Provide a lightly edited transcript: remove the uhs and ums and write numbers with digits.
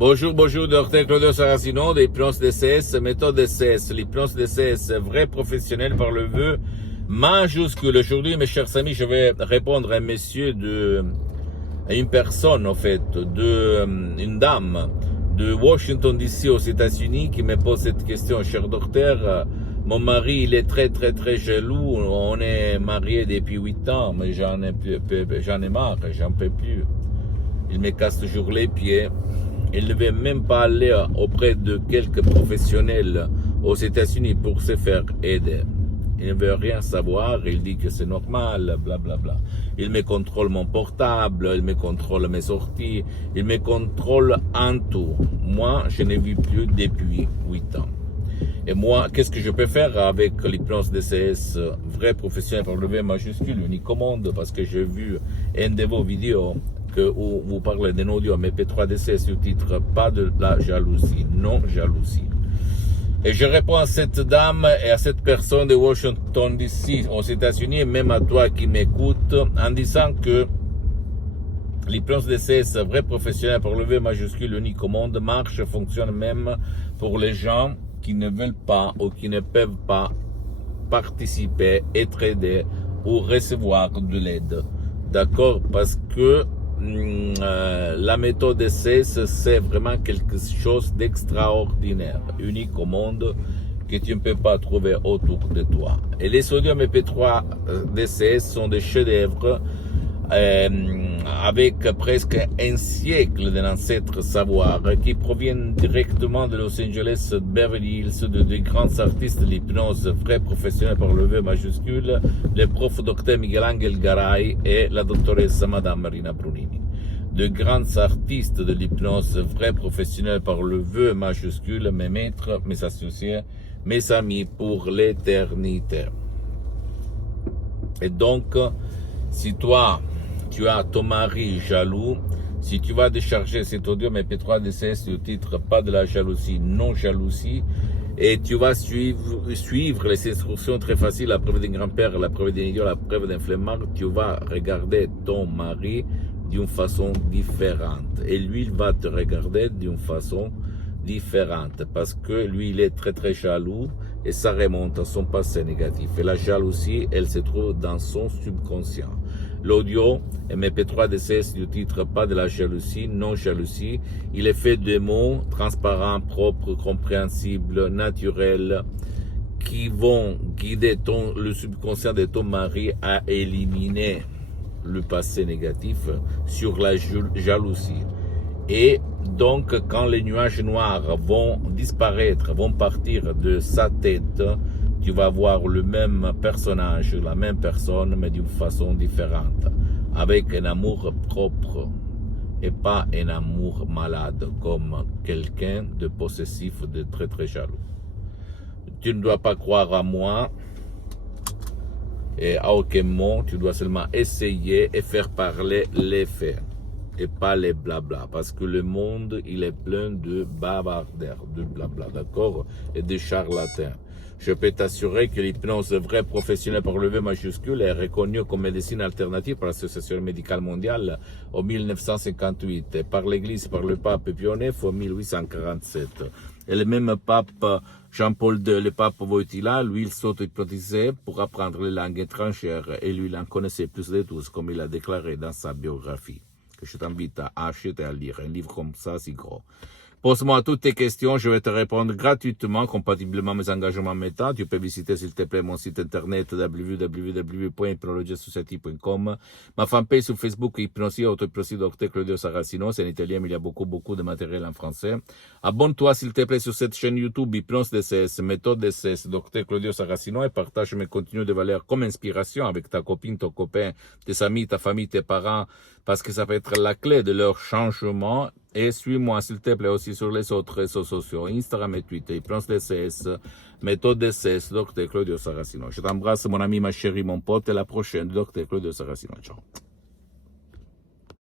Bonjour, bonjour, docteur Claudio Saracino, l'hypnose DCS, méthode DCS, l'hypnose DCS, vrai professionnel par le vœu majuscule. Aujourd'hui, mes chers amis, je vais répondre à un monsieur à une personne, en fait, une dame de Washington DC aux États-Unis qui me pose cette question. Cher docteur, mon mari, il est très jaloux. On est mariés depuis 8 ans, mais j'en ai marre, j'en peux plus. Il me casse toujours les pieds. Il ne veut même pas aller auprès de quelques professionnels aux États-Unis pour se faire aider. Il ne veut rien savoir, il dit que c'est normal, blablabla. Il me contrôle mon portable, il me contrôle mes sorties, il me contrôle en tout. Moi, je n'ai vu plus depuis 8 ans. Et moi, qu'est-ce que je peux faire avec l'hypnose DCS, vrai professionnel par le V majuscule, unique au monde, parce que j'ai vu une de vos vidéos où vous parlez d'un audio MP3 DCS sous titre « Pas de la jalousie, non jalousie ». Et je réponds à cette dame et à cette personne de Washington DC aux États-Unis, et même à toi qui m'écoutes, en disant que l'hypnose DCS, vrai professionnel par le V majuscule, unique au monde, marche, fonctionne même pour les gens qui ne veulent pas ou qui ne peuvent pas participer, être aidés ou recevoir de l'aide. D'accord? Parce que la méthode DCS, c'est vraiment quelque chose d'extraordinaire, unique au monde, que tu ne peux pas trouver autour de toi. Et les sodium MP3 DCS sont des chefs-d'œuvre avec presque un siècle d'ancêtres savoir qui proviennent directement de Los Angeles, de Beverly Hills, de grands artistes de l'hypnose, vrais professionnels par le V majuscule, le prof Dr Miguel Angel Garay et la doctoresse Madame Marina Brunini. De grands artistes de l'hypnose, vrais professionnels par le V majuscule, mes maîtres, mes associés, mes amis pour l'éternité. Et donc, si toi, tu as ton mari jaloux, si tu vas décharger cet audio MP3 DCS du titre « Pas de la jalousie, non jalousie », et tu vas suivre les instructions très faciles, la preuve d'un grand-père, la preuve d'un idiot, la preuve d'un flemmard, tu vas regarder ton mari d'une façon différente. Et lui, il va te regarder d'une façon différente parce que lui, il est très jaloux et ça remonte à son passé négatif. Et la jalousie, elle se trouve dans son subconscient. L'audio MP3 DCS du titre « Pas de la jalousie, non jalousie », il est fait de mots transparents, propres, compréhensibles, naturels, qui vont guider le subconscient de ton mari à éliminer le passé négatif sur la jalousie. Et donc, quand les nuages noirs vont disparaître, vont partir de sa tête, tu vas voir le même personnage, la même personne, mais d'une façon différente, avec un amour propre et pas un amour malade, comme quelqu'un de possessif, de très jaloux. Tu ne dois pas croire à moi et à aucun mot, tu dois seulement essayer et faire parler les faits et pas les blabla, parce que le monde, il est plein de bavardaires, de blabla, d'accord, et de charlatans. Je peux t'assurer que l'hypnose vraie professionnelle par le V majuscule est reconnue comme médecine alternative par l'Association médicale mondiale en 1958 et par l'Église, par le pape Pie IX en 1847. Et le même pape Jean-Paul II, le pape Wojtyla, lui, il s'auto-hypnotisait pour apprendre les langues étrangères et lui, il en connaissait plus de tous, comme il a déclaré dans sa biographie, que je t'invite à acheter et à lire. Un livre comme ça, si gros. Pose-moi toutes tes questions, je vais te répondre gratuitement, compatiblement à mes engagements méta. Tu peux visiter, s'il te plaît, mon site internet www.hypnologiasociety.com, ma fanpage sur Facebook, Hypnosie, Auto-Hypnosie, Dr Claudio Saracino, c'est en italien, mais il y a beaucoup de matériel en français. Abonne-toi, s'il te plaît, sur cette chaîne YouTube, Hypnose DCS, méthode DCS, Dr Claudio Saracino, et partage mes contenus de valeur comme inspiration avec ta copine, ton copain, tes amis, ta famille, tes parents, parce que ça peut être la clé de leur changement. Et suis-moi, s'il te plaît, aussi sur les autres réseaux sociaux, Instagram et Twitter, Hypnose DCS, méthode DCS, Dr Claudio Saracino. Je t'embrasse, mon ami, ma chérie, mon pote, et à la prochaine, Dr Claudio Saracino. Ciao.